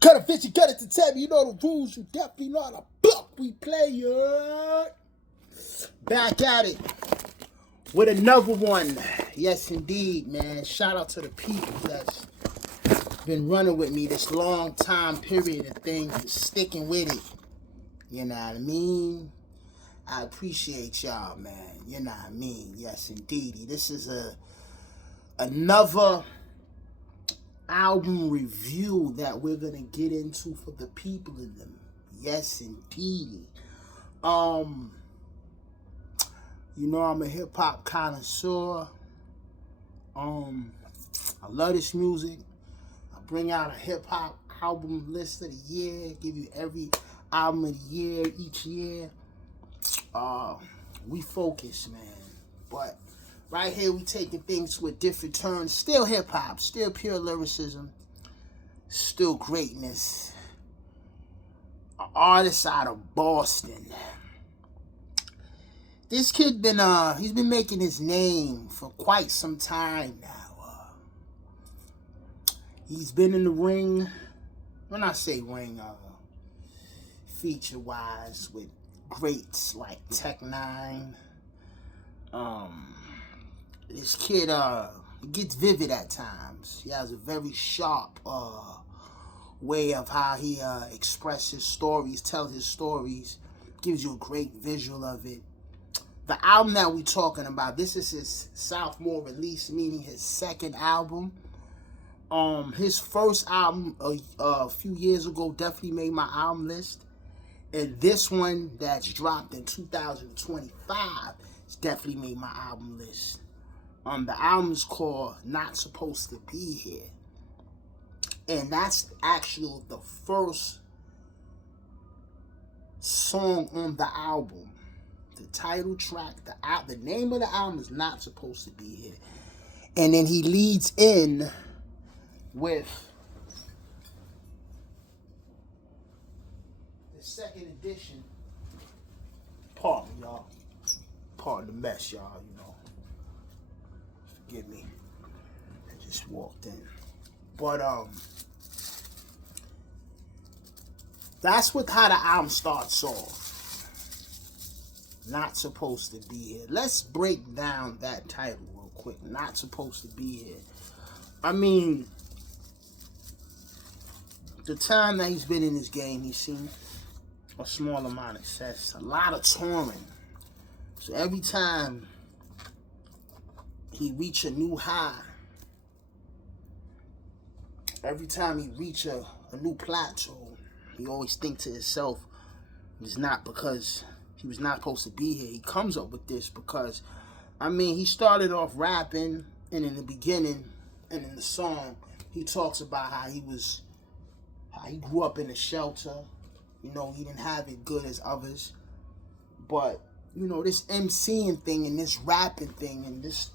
Cut a bitch, you cut it to tell me. You know the rules. You definitely know how to buck we play, yeah. Back at it with another one. Yes, indeed, man. Shout out to the people that's been running with me this long time period of things and sticking with it. You know what I mean? I appreciate y'all, man. You know what I mean? Yes, indeed. This is another album review that we're gonna get into for the people in them. Yes, indeed. You know I'm a hip hop connoisseur. I love this music. I bring out a hip hop album list of the year. Give you every album of the year each year. We focus, man. But right here we taking things to a different turn. Still hip hop, still pure lyricism, still greatness. An artist out of Boston. This kid he's been making his name for quite some time now. He's been in the ring. When I say ring, feature wise with greats like Tech-9. This kid gets vivid at times. He has a very sharp way of how he expresses his stories, tells his stories, gives you a great visual of it. The album that we're talking about, this is his sophomore release, meaning his second album. His first album a few years ago definitely made my album list. And this one that's dropped in 2025 has definitely made my album list. The album is called Not Supposed to Be Here. And that's actually the first song on the album. The title track, the name of the album is Not Supposed to Be Here. And then he leads in with the second edition. Pardon, y'all. Pardon the mess, y'all, you know. Forgive me. I just walked in. But, that's what how the album starts off. Not Supposed to Be Here. Let's break down that title real quick. Not Supposed to Be Here. I mean, the time that he's been in this game, he's seen a small amount of success, a lot of touring. So every time he reach a new high, every time he reach a new plateau, he always think to himself, it's not because he was not supposed to be here. He comes up with this because, I mean, he started off rapping, and in the beginning, and in the song, he talks about how he grew up in a shelter. You know, he didn't have it good as others. But, you know, this MCing thing and this rapping thing and this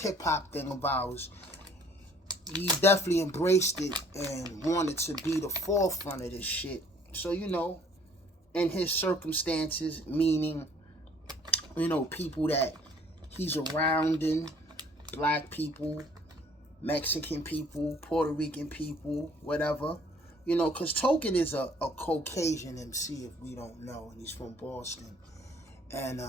hip hop thing of ours, he definitely embraced it and wanted to be the forefront of this shit. So, you know, in his circumstances, meaning, you know, people that he's around in, black people, Mexican people, Puerto Rican people, whatever. You know, because Token is a Caucasian MC, if we don't know, and he's from Boston. And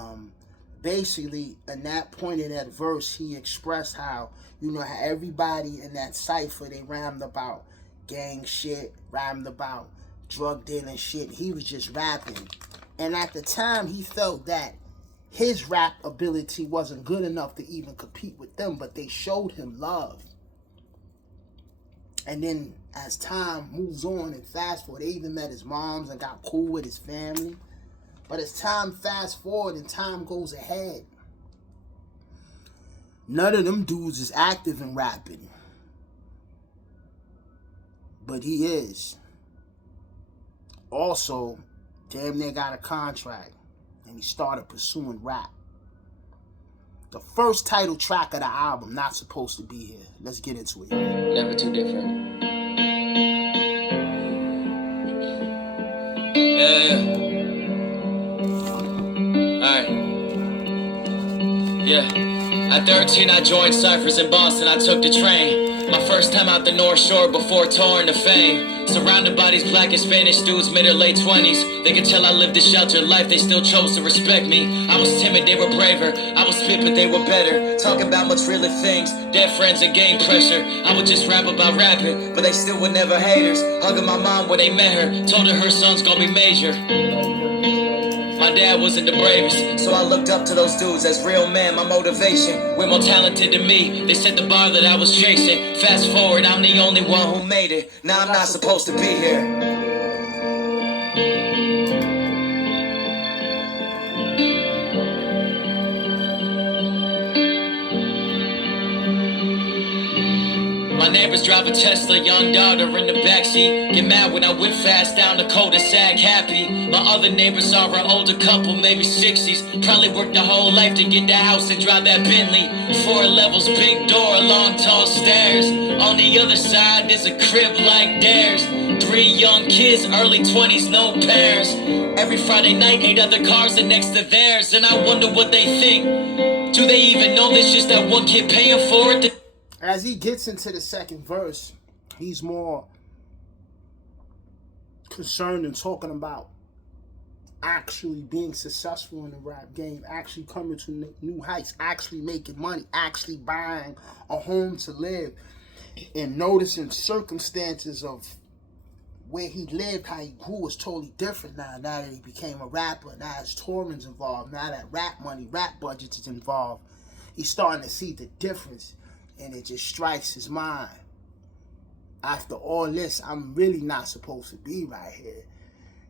basically, in that point in that verse, he expressed how, you know, how everybody in that cipher, they rhymed about gang shit, rhymed about drug dealing shit. He was just rapping. And at the time, he felt that his rap ability wasn't good enough to even compete with them, but they showed him love. And then as time moves on and fast forward, they even met his moms and got cool with his family. But as time fast forward and time goes ahead, none of them dudes is active in rapping. But he is. Also, damn near got a contract. And he started pursuing rap. The first title track of the album, Not Supposed to Be Here. Let's get into it. Never too different. Yeah. Alright. Yeah. At 13, I joined Cyphers in Boston. I took the train. My first First time out the North Shore before touring to fame. Surrounded by these black and Spanish dudes, mid or late 20s. They could tell I lived a sheltered life, they still chose to respect me. I was timid, they were braver. I was spit, but they were better. Talking about much realer things, dead friends and game pressure. I would just rap about rapping, but they still were never haters. Hugging my mom when they met her, told her son's gonna be major. My dad wasn't the bravest, so I looked up to those dudes as real men, my motivation. We're more talented than me, they set the bar that I was chasing. Fast forward, I'm the only one who made it. Now I'm not supposed to be here. My neighbors drive a Tesla, young daughter in the backseat. Get mad when I whip fast down the cul-de-sac, happy. My other neighbors are an older couple, maybe 60s. Probably worked their whole life to get that house and drive that Bentley. 4 levels, big door, long tall stairs. On the other side, there's a crib like theirs. 3 young kids, early 20s, no pairs. Every Friday night, 8 other cars are next to theirs. And I wonder what they think. Do they even know there's just that one kid paying for it? As he gets into the second verse, he's more concerned in talking about actually being successful in the rap game, actually coming to new heights, actually making money, actually buying a home to live, and noticing circumstances of where he lived, how he grew is totally different now. Now that he became a rapper, now his touring's involved, now that rap money, rap budgets is involved, he's starting to see the difference. And it just strikes his mind. After all this, I'm really not supposed to be right here.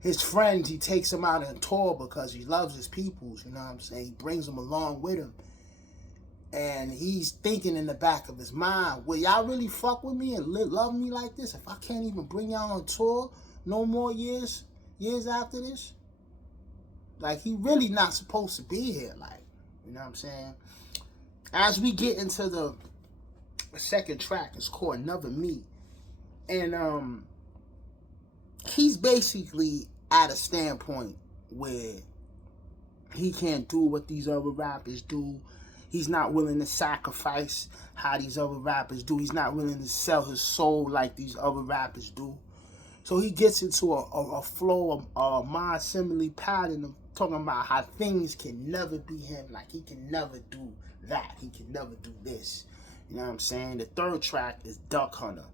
His friends, he takes them out on tour because he loves his peoples, you know what I'm saying? He brings them along with him. And he's thinking in the back of his mind, will y'all really fuck with me and love me like this if I can't even bring y'all on tour no more years after this? Like, he really not supposed to be here, like, you know what I'm saying? As we get into the second track, it's called Another Me, and he's basically at a standpoint where he can't do what these other rappers do. He's not willing to sacrifice how these other rappers do. He's not willing to sell his soul like these other rappers do. So he gets into a flow, a mind simile pattern of talking about how things can never be him. Like, he can never do that. He can never do this. You know what I'm saying? The third track is Duck Hunter.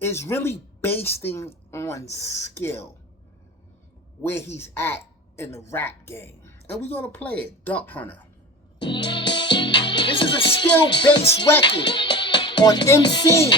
It's really basing on skill, where he's at in the rap game. And we're going to play it, Duck Hunter. This is a skill-based record on MC.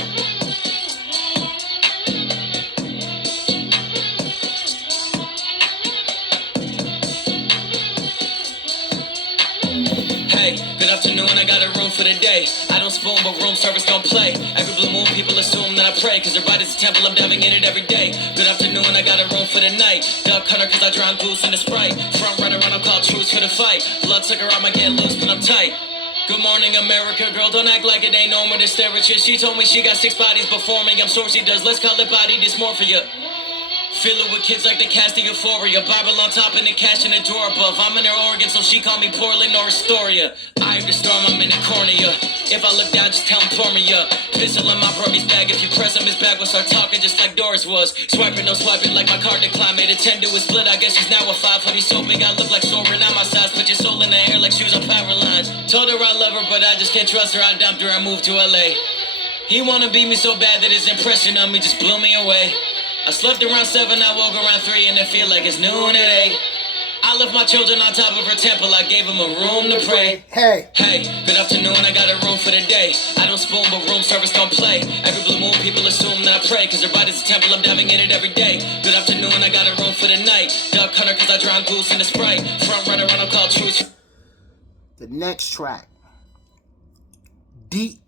Good afternoon, I got a room for the day. I don't spoon, but room service don't play. Every blue moon, people assume that I pray, cause their body's a temple, I'm diving in it every day. Good afternoon, I got a room for the night. Duck Hunter, cause I drown goose in the Sprite. Front runner, I'm called truce for the fight. Blood sucker, I'ma get loose, but I'm tight. Good morning, America, girl, don't act like it ain't no more to stare at you. She told me she got 6 bodies before me, I'm sure she does. Let's call it body dysmorphia. Fill it with kids like the cast of Euphoria. Bible on top and the cash in the drawer above. I'm in her organ, so she call me Portland or Astoria. I am the storm, I'm in the cornea. If I look down, just tell him pour me up. Pistol in my brother's bag. If you press him, his bag will start talking just like Doris was. Swipe it, no swipe it like my card decline. Made a 10 to a split, I guess he's now a 5. But he's so big, I look like Soren. Now my size, put your soul in the air like shoes on power lines. Told her I love her, but I just can't trust her. I dumped her, I moved to LA. He wanna beat me so bad that his impression on me just blew me away. I slept around 7, I woke around 3, and it feel like it's noon at 8. I left my children on top of her temple, I gave them a room to pray. Hey, good afternoon, I got a room for the day. I don't spoon, but room service don't play. Every blue moon, people assume that I pray, cause their body's a temple, I'm diving in it every day. Good afternoon, I got a room for the night. Duck Hunter, cause I drown goose in the Sprite. Front runner, I don't call truce. the next track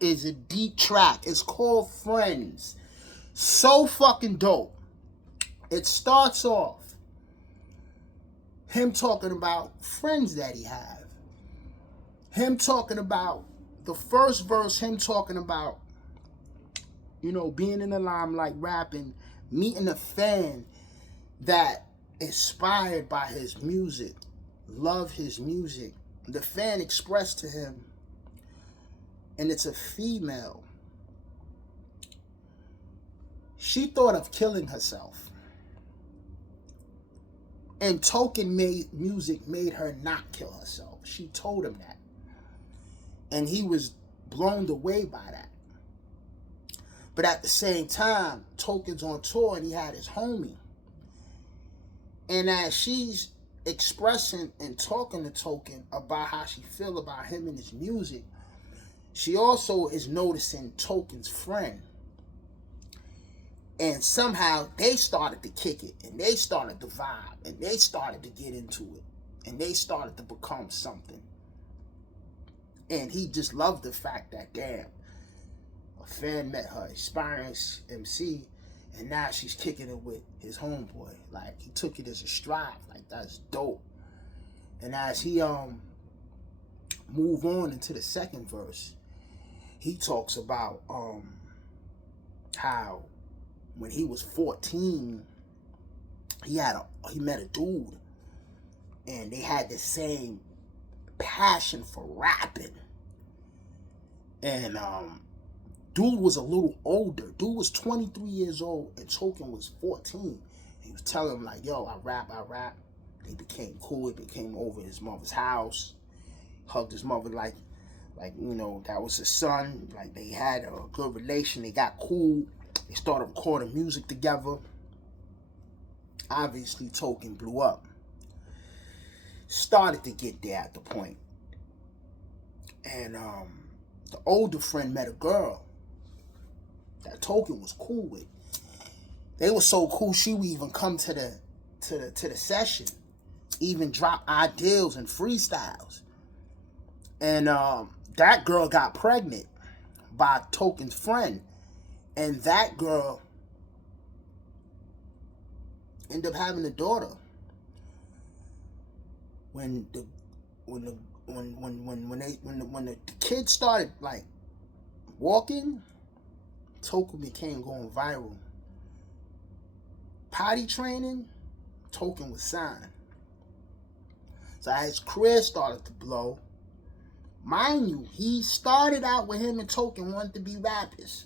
is a deep track. It's called Friends. So fucking dope. It starts off him talking about friends that he have. Him talking about the first verse, him talking about, you know, being in the limelight, rapping, meeting a fan that inspired by his music, love his music. The fan expressed to him, and it's a female, She thought of killing herself. And Token music made her not kill herself. She told him that. And he was blown away by that. But at the same time, Token's on tour and he had his homie. And as she's expressing and talking to Token about how she feel about him and his music, she also is noticing Token's friend. And somehow they started to kick it, and they started to vibe, and they started to get into it, and they started to become something. And he just loved the fact that, damn, a fan met her experienced MC, and now she's kicking it with his homeboy. Like, he took it as a stride. Like, that's dope. And as he move on into the second verse, he talks about how when he was 14, he met a dude, and they had the same passion for rapping. And dude was a little older. Dude was 23 years old, and Token was 14. He was telling him, like, yo, I rap. They became cool. He became over at his mother's house, hugged his mother like, you know, that was his son. Like, they had a good relation. They got cool. They started recording music together. Obviously, Token blew up. Started to get there at the point. And the older friend met a girl that Token was cool with. They were so cool, she would even come to the session, even drop ideals and freestyles. And that girl got pregnant by Token's friend. And that girl ended up having a daughter. When the kid started like walking, Token became going viral. Potty training, Token was signed. So as his career started to blow, mind you, he started out with him and Token wanted to be rappers.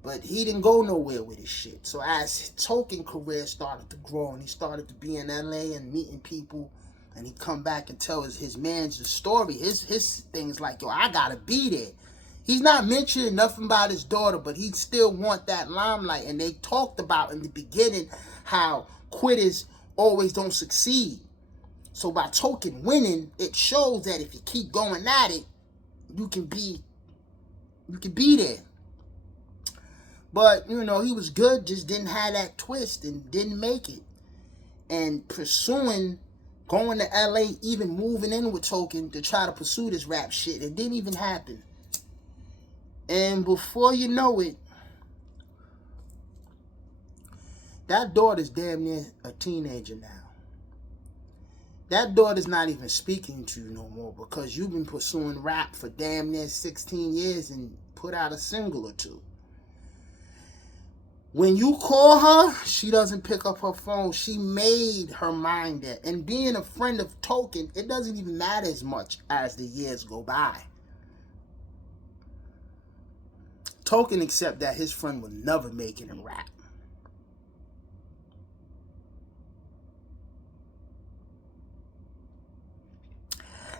But he didn't go nowhere with his shit. So as his Token career started to grow and he started to be in LA and meeting people, and he come back and tell his man's story, his thing's like, yo, I gotta be there. He's not mentioning nothing about his daughter, but he still want that limelight. And they talked about in the beginning how quitters always don't succeed. So by Token winning, it shows that if you keep going at it, you can be there. But, you know, he was good, just didn't have that twist and didn't make it. And pursuing, going to LA, even moving in with Token to try to pursue this rap shit, it didn't even happen. And before you know it, that daughter's damn near a teenager now. That daughter's not even speaking to you no more because you've been pursuing rap for damn near 16 years and put out a single or two. When you call her, she doesn't pick up her phone. She made her mind there. And being a friend of Token, it doesn't even matter as much as the years go by. Token accept that his friend would never make it in rap.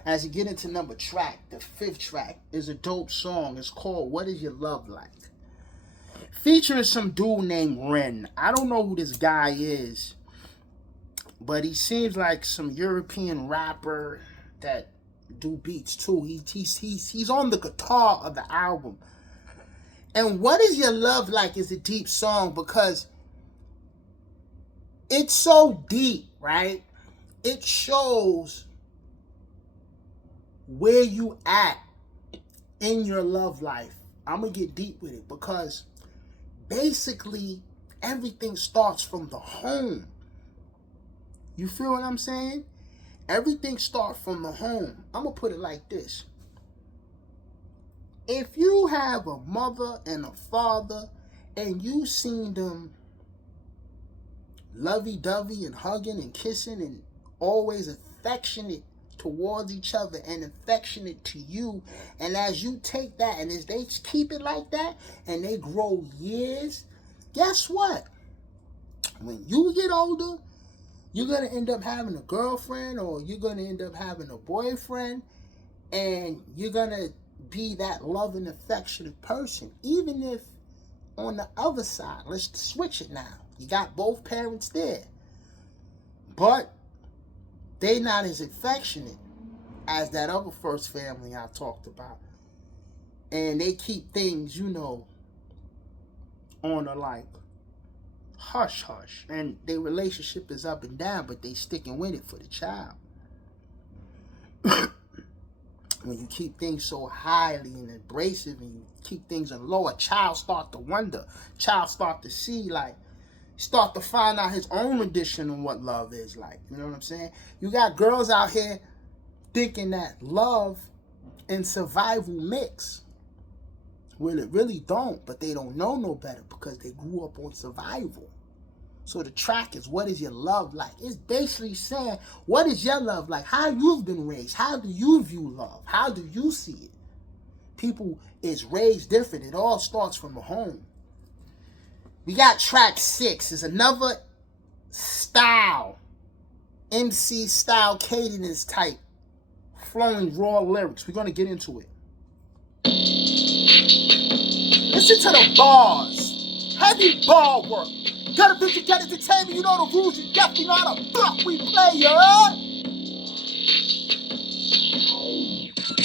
As you get into number track, the 5th track is a dope song. It's called What Is Your Love Like? Featuring some dude named Ren. I don't know who this guy is, but he seems like some European rapper that do beats too. He's on the guitar of the album. And What Is Your Love Like is a deep song because it's so deep, right? It shows where you at in your love life. I'm going to get deep with it because basically everything starts from the home. You feel what I'm saying? Everything starts from the home. I'm going to put it like this. If you have a mother and a father and you seen them lovey-dovey and hugging and kissing and always affectionate towards each other and affectionate to you, and as you take that and as they keep it like that and they grow years Guess what? When you get older, you're going to end up having a girlfriend or you're going to end up having a boyfriend, and you're going to be that loving, affectionate person. Even if on the other side, let's switch it now. You got both parents there, but they not as affectionate as that other first family I talked about. And they keep things, you know, on a like hush hush. And their relationship is up and down, but they sticking with it for the child. When you keep things so highly and abrasive and you keep things on low, a child start to wonder. Child start to see, like, start to find out his own rendition of what love is like. You know what I'm saying? You got girls out here thinking that love and survival mix. Well, it really don't, but they don't know no better because they grew up on survival. So the track is, what is your love like? It's basically saying, what is your love like? How you've been raised? How do you view love? How do you see it? People is raised different. It all starts from the home. We got track 6. It's another style, MC style, cadence type, flowing raw lyrics. We're going to get into it. Listen to the bars. Heavy bar work. Got a picture, get entertainment. You know the rules. You definitely know how the fuck we play, yeah?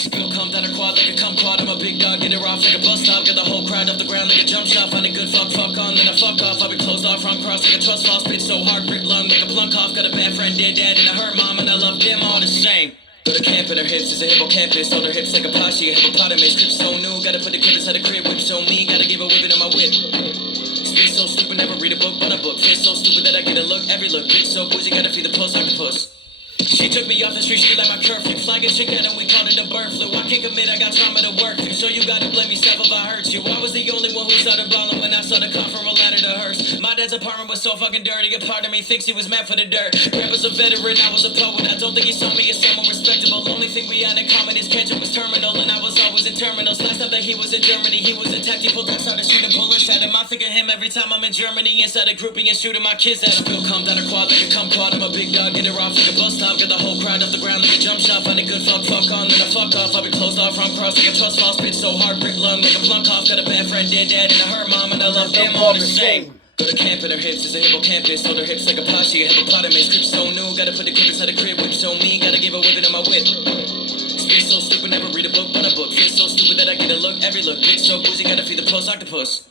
Spill come down a quad like a kumquat. I'm a big dog, get it off like a bus stop. Get the whole crowd off the ground like a jump shot. Find a good fuck on, then I fuck off. I'll be closed off from cross like a trust fall. Spit so hard, grip lung like a plunk off. Got a bad friend, dead dad, and a hurt mom, and I love them all the same. Go to camp at her hips, is a hippocampus. Hold her hips like a pot, she a hippopotamus. Grip so new, gotta put the kid inside the crib. Whip so mean, gotta give a whipping in my whip. Spit so stupid, never read a book, but a book. Fist so stupid that I get a look, every look. Bitch so bougie, gotta feed the post octopus. She took me off the street, she like my curfew. Flagging chicken and we called it a bird flu. I can't commit, I got trauma to work through. So you gotta blame yourself if I hurt you. I was the only one who started bawling when I saw the call from a ladder to hers. My dad's apartment was so fucking dirty, a part of me thinks he was meant for the dirt. Grandpa's a veteran, I was a poet. I don't think he saw me as someone respectable. Only thing we had in common is Kendrick was terminal and I was always in terminals. Last time that he was in Germany, he was attacked. He pulled outside and shooting bullets at him. I think of him every time I'm in Germany inside a grouping and shooting my kids at him. Spill come down a quad like a kumquat. I'm a big dog, get it off like a bus stop. Get the whole crowd off the ground like a jump shot. Find a good fuck on, then I fuck off. I'll be closed off from cross like a trust fall. Spit so hard, grip lung like a plunk off. Got a bad friend, dead dad, and a hurt mom, and I love them all the same. Go to camp at her hips, is a hippocampus. Hold her hips like a pot, she a hippopotamus. Grip so new, gotta put the kid inside the crib. Whip so mean, gotta give a whipping in my whip. Spit so stupid, never read a book, but a book. Fist so stupid that I get a look, every look. Bitch so bougie, gotta feed the post octopus.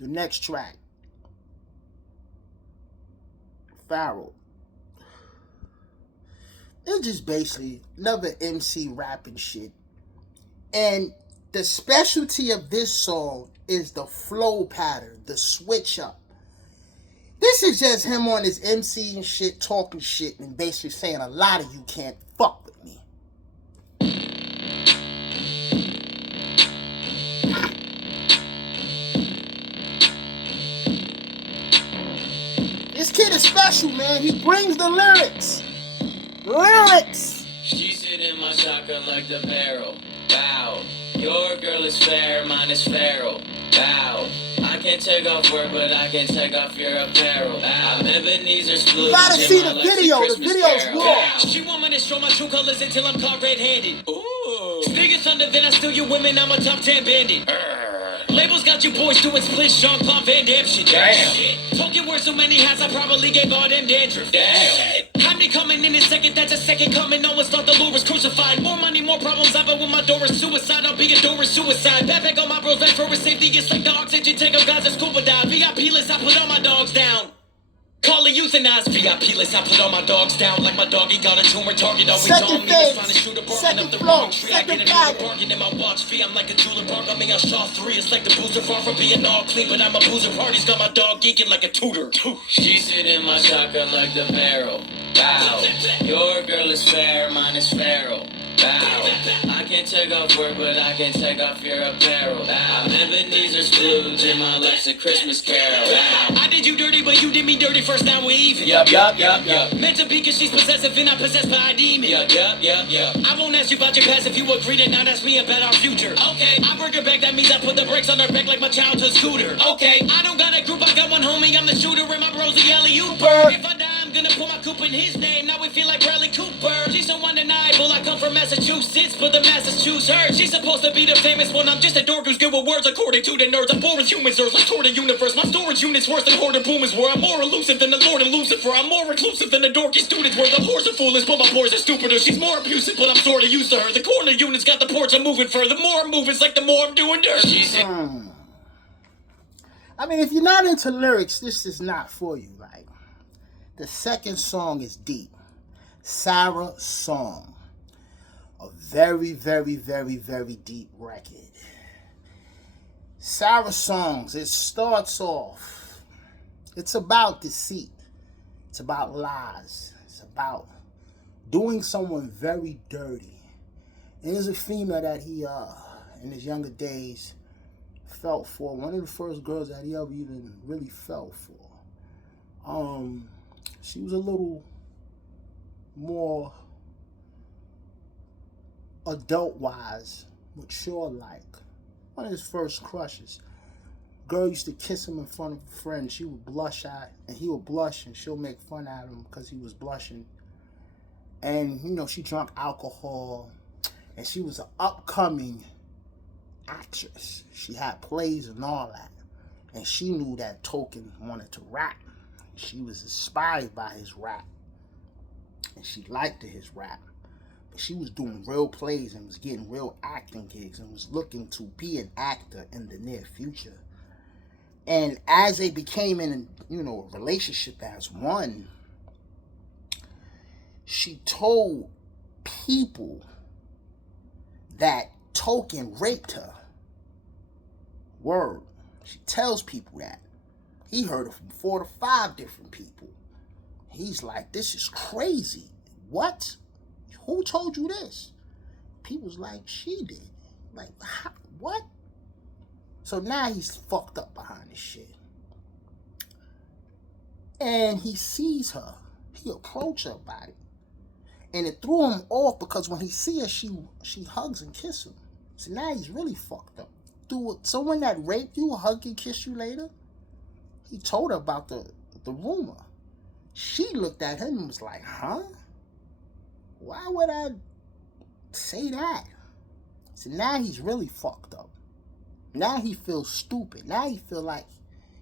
The next track, Pharoah. It's just basically another MC rapping shit. And the specialty of this song is the flow pattern, the switch up. This is just him on his MC and shit, talking shit, and basically saying a lot of you can't fuck with me. This kid is special, man. He brings the lyrics. Lyrics! She sit in my shotgun like the barrel. Bow. Your girl is fair, mine is feral. Bow. I can't take off work, but I can take off your apparel. Bow. I'm Ebenezer Scrooge. You gotta see the video. The video's raw. She want me to show my true colors until I'm caught red-handed. Ooh. Bigger thunder than I steal your women. I'm a top 10 bandit. Labels got you boys doing split Jean-Claude Van Damme shit. Damn. Talking words so many hats, I probably gave all them dandruff. Damn. Had me coming in a second, that's a second coming. No one's thought the Lord was crucified. More money, more problems. I bet when my door is suicide, I'll be a door is suicide. Backpack on my bros, back for a safety. It's like the oxygen tank of guys that scuba dive. VIP list, I put all my dogs down. Call it euthanized. VIP list, I put all my dogs down. Like my doggy got a tumor target. Always on me, was trying to shoot a barking up the wrong tree. I get a new bargain in my watch fee. I'm like a jeweler bark. I mean, I shot 3. It's like the boozer far from being all clean. But I'm a boozer party's got my dog geeking like a tutor. She sit in my shotgun like the barrel. Bow. Your girl is fair, mine is feral. Bow. I can't take off work, but I can take off your apparel. Bow. I'm Ebenezer Scrooge, and my life's a Christmas carol. I did you dirty, but you did me dirty first, now we're even. Yup. Meant to be cause she's possessive and I'm possessed by a demon. Yup. I won't ask you about your past if you agree to not ask me about our future. Okay, I bring her back, that means I put the brakes on her back like my childhood scooter. Okay, I don't got a group, I got one homie, I'm the shooter, and my bro's the alley-ooper. If I die, I'm gonna put my coupe in his name, now we feel like Bradley Cooper. She's so undeniable, I come from Massachusetts, but the masses choose her. She's supposed to be the famous one, I'm just a dork who's good with words according to the nerds. I'm born with humans, nerds, like toward the universe. My storage unit's worse than hoarder boomers were. I'm more elusive than the Lord and Lucifer. I'm more reclusive than the dorky students were. The whores are foolish, but my boys are stupider. She's more abusive, but I'm sorta used to her. The corner unit's got the porch, I'm moving further. The more I'm moving, it's like the more I'm doing dirt. I mean, if you're not into lyrics, this is not for you. Like, the second song is deep. Sarah Song. A very, very, very, very deep record. Sarah Songs, it starts off, it's about deceit. It's about lies. It's about doing someone very dirty. And there's a female that he, in his younger days, felt for. One of the first girls that he ever even really felt for. She was a little more adult-wise, mature-like. One of his first crushes. Girl used to kiss him in front of a friend. She would blush at, and he would blush, and she'll make fun at him because he was blushing. And, you know, she drank alcohol, and she was an upcoming actress. She had plays and all that. And she knew that Token wanted to rap. She was inspired by his rap. And she liked his rap. But she was doing real plays and was getting real acting gigs and was looking to be an actor in the near future. And as they became in, a relationship as one, she told people that Token raped her. Word. She tells people that. He heard it from 4 to 5 different people. He's like, this is crazy. What? Who told you this? People's like, she did. Like, how, what? So now he's fucked up behind this shit. And he sees her. He approached her about it. And it threw him off because when he sees her, she hugs and kisses him. So now he's really fucked up. Dude, someone that raped you hug and kiss you later? He told her about the rumor. She looked at him and was like, huh? Why would I say that? So now he's really fucked up. Now he feels stupid. Now he feel like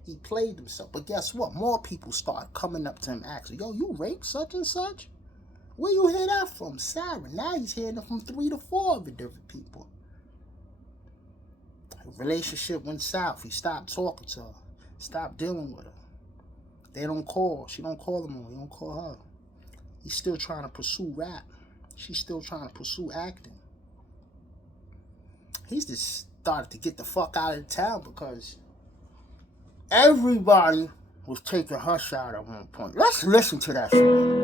he played himself. But guess what? More people start coming up to him asking, yo, you raped such and such? Where you hear that from? Sarah. Now he's hearing it from 3 to 4 other different people. The relationship went south. He stopped talking to her. Stopped dealing with her. They don't call. She don't call him more. He don't call her. He's still trying to pursue rap. She's still trying to pursue acting. He's just started to get the fuck out of town because everybody was taking her shot at one point. Let's listen to that song.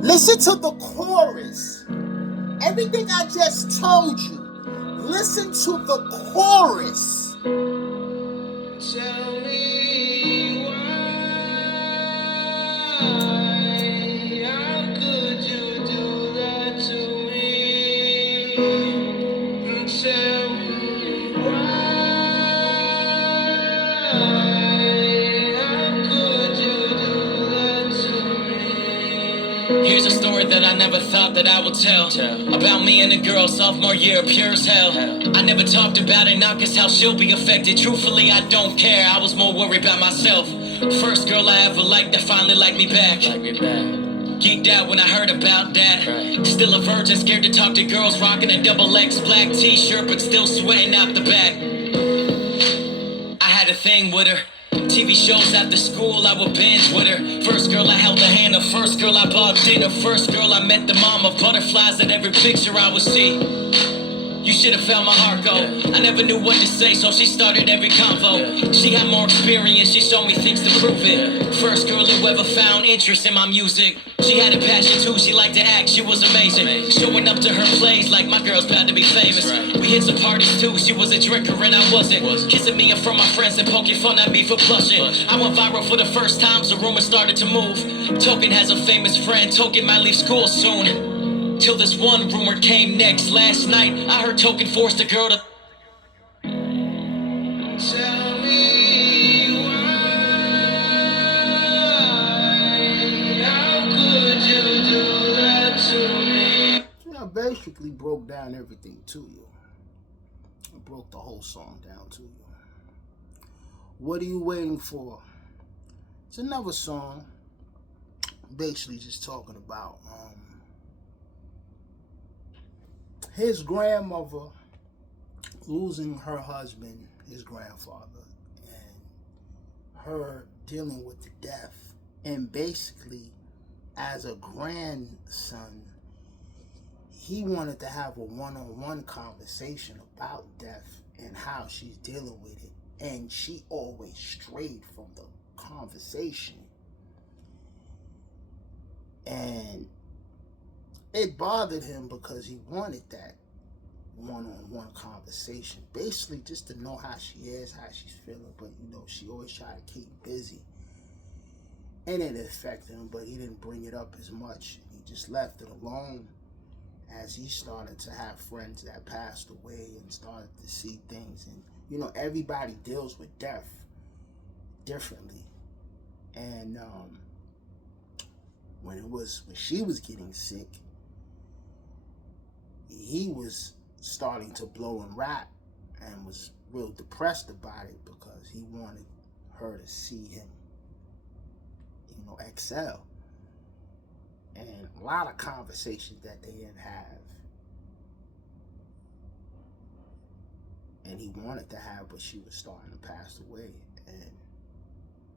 Listen to the chorus. Everything I just told you. Listen to the chorus. Tell me why. How could you do that to me? Tell me why. How could you do that to me? Here's a story that I never thought that I would tell. About me and a girl, sophomore year, pure as hell. I never talked about it, not cause how she'll be affected. Truthfully, I don't care, I was more worried about myself. First girl I ever liked that finally liked me back. Geeked out when I heard about that. Still a virgin, scared to talk to girls, rocking a XX black t-shirt, but still sweating out the back. I had a thing with her. TV shows after school, I would binge with her. First girl I held the hand of, first girl I bought dinner. First girl I met the mom of butterflies at every picture I would see. You should have felt my heart go. I never knew what to say, so she started every convo. She had more experience, she showed me things to prove it. First girl who ever found interest in my music. She had a passion too, she liked to act, she was amazing. Showing up to her plays like my girl's bound to be famous. We hit some parties too, she was a drinker and I wasn't. Kissing me in front of my friends and poking fun at me for blushing. I went viral for the first time, so rumors started to move. Token has a famous friend, Token might leave school soon. Till this one rumor came next. Last night, I heard Token forced a girl to tell me why. How could you do that to me? Yeah, I basically broke down everything to you. I broke the whole song down to you. What are you waiting for? It's another song, basically just talking about his grandmother losing her husband, his grandfather, and her dealing with the death. And basically, as a grandson, he wanted to have a one-on-one conversation about death and how she's dealing with it. And she always strayed from the conversation. And it bothered him because he wanted that one-on-one conversation, basically just to know how she is, how she's feeling. But you know, she always tried to keep busy, and it affected him. But he didn't bring it up as much. He just left it alone as he started to have friends that passed away and started to see things. And you know, everybody deals with death differently. And when she was getting sick, he was starting to blow and rap and was real depressed about it because he wanted her to see him, you know, excel. And a lot of conversations that they didn't have, and he wanted to have, but she was starting to pass away. And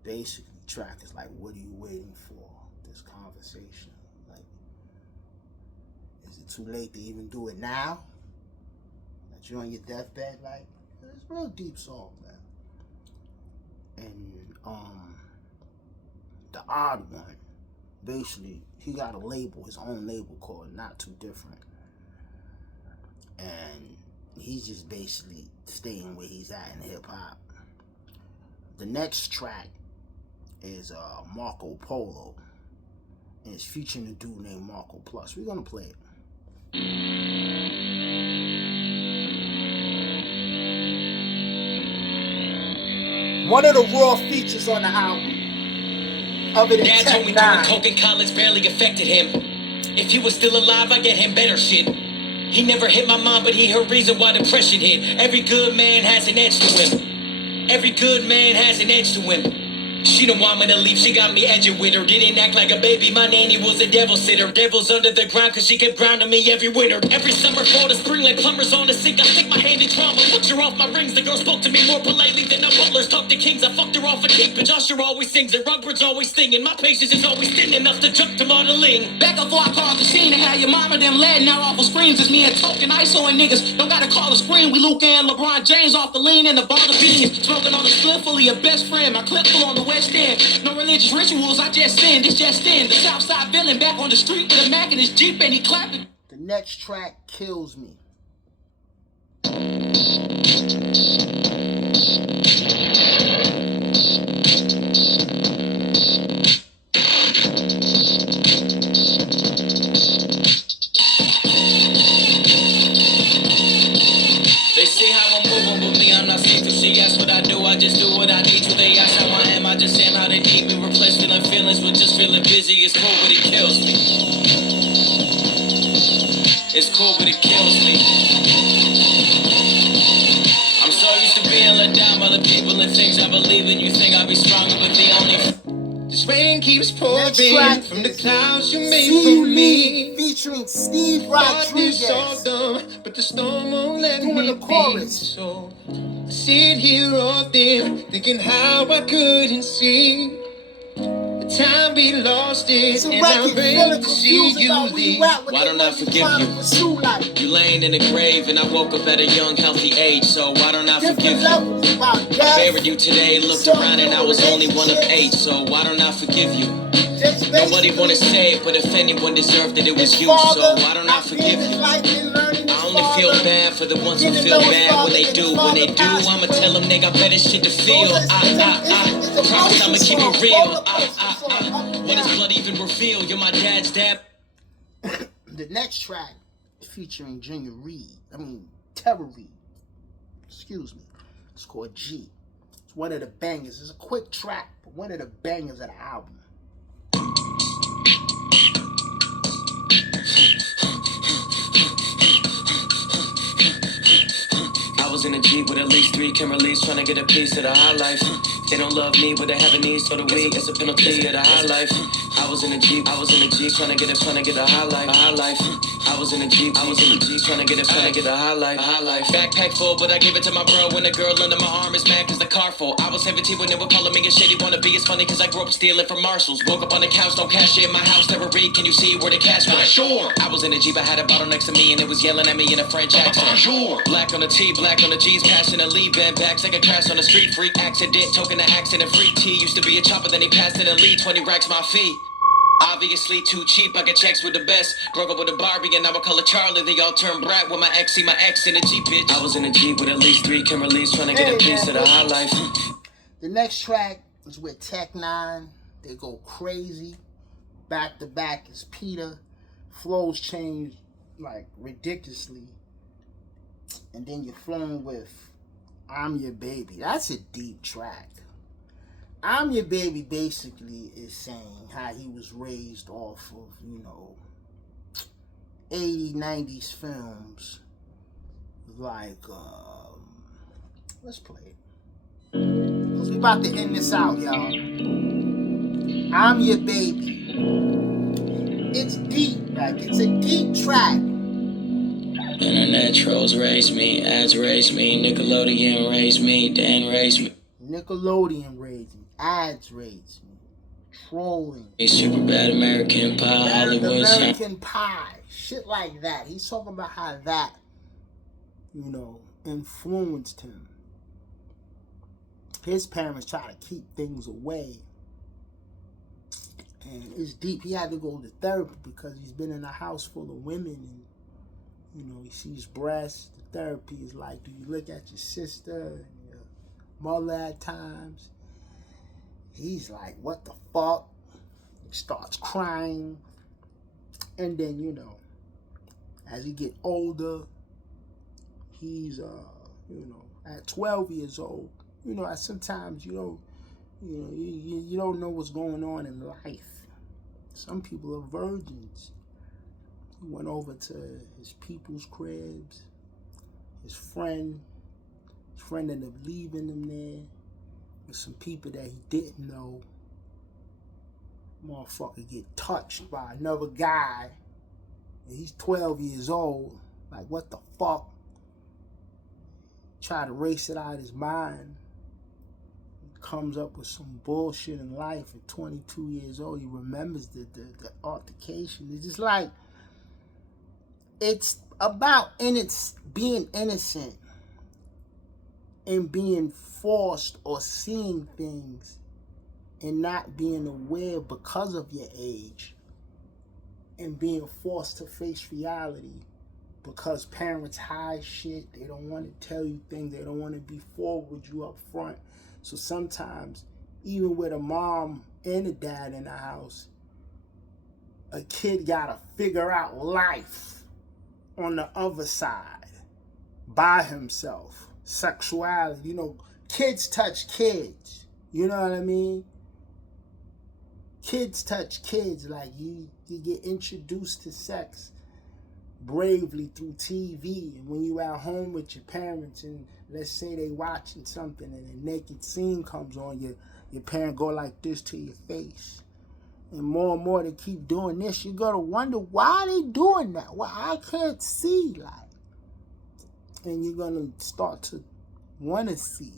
basically, track is like, what are you waiting for? This conversation, like, is it too late to even do it now? That you're on your deathbed? Like, it's a real deep song, man. And the odd one, basically, he got a label, his own label called Not Too Different. And he's just basically staying where he's at in hip hop. The next track is Marco Polo. And it's featuring a dude named Marco Plus. We're gonna play it. One of the raw features on the album. Other than Dad told me doing coke in college barely affected him. If he was still alive, I'd get him better shit. He never hit my mom, but he her reason why depression hit. Every good man has an edge to him. Every good man has an edge to him. She don't want me to leave, she got me edging with her. Didn't act like a baby, my nanny was a devil sitter. Devil's under the ground cause she kept grounding me every winter. Every summer, fall to spring, like plumbers on the sink. I stick my hand in trauma, looked her off my rings. The girl spoke to me more politely than the butlers talk to kings. I fucked her off a king, but Joshua always sings and Rugbridge always singing. My patience is always thin enough to jump to modeling. Back before I called the scene and had your mama them led now awful screams. It's me and Token, ISO and niggas. Don't gotta call a screen. We Luke and LeBron James off the lean and the ball of beans. Smoking on the split fully a best friend. My clip full on the West End. No religious rituals, I just sin. It's just in. The Southside villain back on the street with a Mac in his Jeep and he clapping. The next track kills me. They see how I'm moving with me, I'm not secret. She asks what I do, I just do what I need to. They ask how I am, I just am how they need me. Replace feeling feelings with just feeling busy. It's cool, but it kills me. It's cool, but it kills me. I'm so used to being let down by the people and things I believe in. You think I'll be stronger, but the only... This rain keeps pouring from the clouds you made for me. Featuring Steve Rodriguez. But the storm won't let me doing the chorus. So I sit here all day thinking how I couldn't see the Time we lost it, It's a and record I'm ready feeling to see confused you about where leave. you at. Why don't I forgive you? You laying in the grave, and I woke up at a young, healthy age. So why don't I forgive you? I buried you today, looked around, and I was only one of 8. So why don't I forgive you? Nobody wanna say it, but if anyone deserved it, it was you. So why don't I forgive you? I only feel bad for the ones who feel bad when they do. When they do, I'ma tell them they got better shit to feel. I promise I'ma keep it real. What does blood even reveal? You're my dad's dad. The next track featuring Junior Reed, Terror Reed, excuse me, it's called G. It's one of the bangers. It's a quick track, but one of the bangers of the album. I was in a Jeep with at least 3 Kimberleys trying to get a piece of the high life. They don't love me, but they have a need, so the weed is a penalty of the high life. I was in a Jeep trying to get a high life. I was in a Jeep trying to get a high life. Backpack full, but I gave it to my bro when the girl under my arm is mad cause the car full. I was 17 when they were calling me a shady wannabe. It's funny cause I grew up stealing from Marshalls. Woke up on the couch, don't cash it in my house. Terror Reed, can you see where the cash went? Sure. I was in a Jeep, I had a bottle next to me and it was yelling at me in a French accent. Sure. Black on the T, black on the G's, passionately bent back, like a crash on the street. Freak accident, token the accident. Free T used to be a chopper, then he passed it and lead 20 racks my fee. Obviously too cheap, I get checks with the best. Broke up with a Barbie and now I call her Charlie. They all turn brat when my ex see my ex in a Jeep, bitch. I was in a Jeep with at least 3 Kimberleys trying to get a piece of the high life. The next track is with Tech 9. They go crazy. Back to back is Peter. Flows change like ridiculously. And then you're flowing with I'm Your Baby. That's a deep track. I'm Your Baby basically is saying how he was raised off of, 80s, 90s films. Like, let's play it. Because we about to end this out, y'all. I'm Your Baby. It's deep, like, it's a deep track. Internet trolls raised me, ads raised me, Nickelodeon raised me, Dan raised me. Nickelodeon raised me, ads raised me, trolling. A super bad American Pie, Hollywood. American Pie, shit like that. He's talking about how that, influenced him. His parents try to keep things away. And it's deep. He had to go to therapy because he's been in a house full of women and, he sees breasts. The therapy is like, do you look at your sister and your mother at times? He's like, what the fuck? He starts crying. And then, as he get older, he's, at 12 years old, sometimes you don't know what's going on in life. Some people are virgins. He went over to his people's cribs. His friend ended up leaving him there with some people that he didn't know. Motherfucker get touched by another guy. And he's 12 years old. Like, what the fuck? Try to race it out of his mind. He comes up with some bullshit in life at 22 years old. He remembers the altercation. It's just like, it's about being innocent and being forced or seeing things and not being aware because of your age and being forced to face reality because parents hide shit. They don't want to tell you things. They don't want to be forward with you up front. So sometimes, even with a mom and a dad in the house, a kid got to figure out life on the other side by himself. Sexuality, kids touch kids. You know what I mean? Kids touch kids. Like you get introduced to sex bravely through TV. And when you at home with your parents and let's say they watching something and a naked scene comes on, your parent go like this to your face. And more they keep doing this, you're going to wonder why they doing that. Well, I can't see, like. And you're going to start to want to see.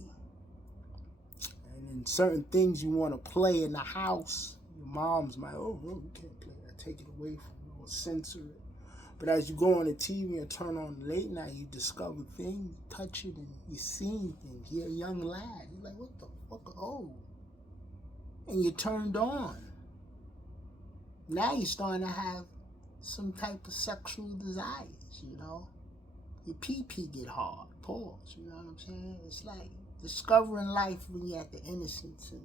And then certain things you want to play in the house, your moms might, oh, no, you can't play that. Take it away from you or censor it. But as you go on the TV and turn on late night, you discover things, touch it, and you're seeing things. You're a young lad. You're like, what the fuck? Oh. And you're turned on. Now you're starting to have some type of sexual desires, you know? Your pee-pee get hard. Pause, you know what I'm saying? It's like discovering life when you're at the innocence and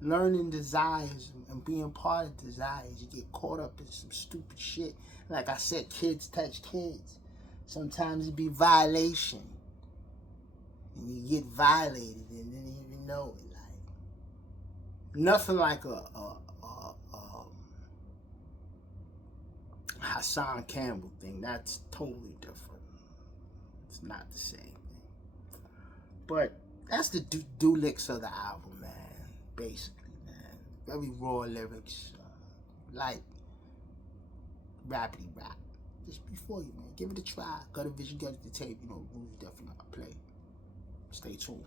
learning desires and being part of desires. You get caught up in some stupid shit. Like I said, kids touch kids. Sometimes it be violation. And you get violated and then you even know it. Like nothing like a Hassan Campbell thing. That's totally different. It's not the same thing. But that's the do licks of the album, man. Basically, man. Very raw lyrics. Light. Rappity rap. Just before you, man. Give it a try. Got a vision, got the tape. You know, Rules definitely not play. Stay tuned.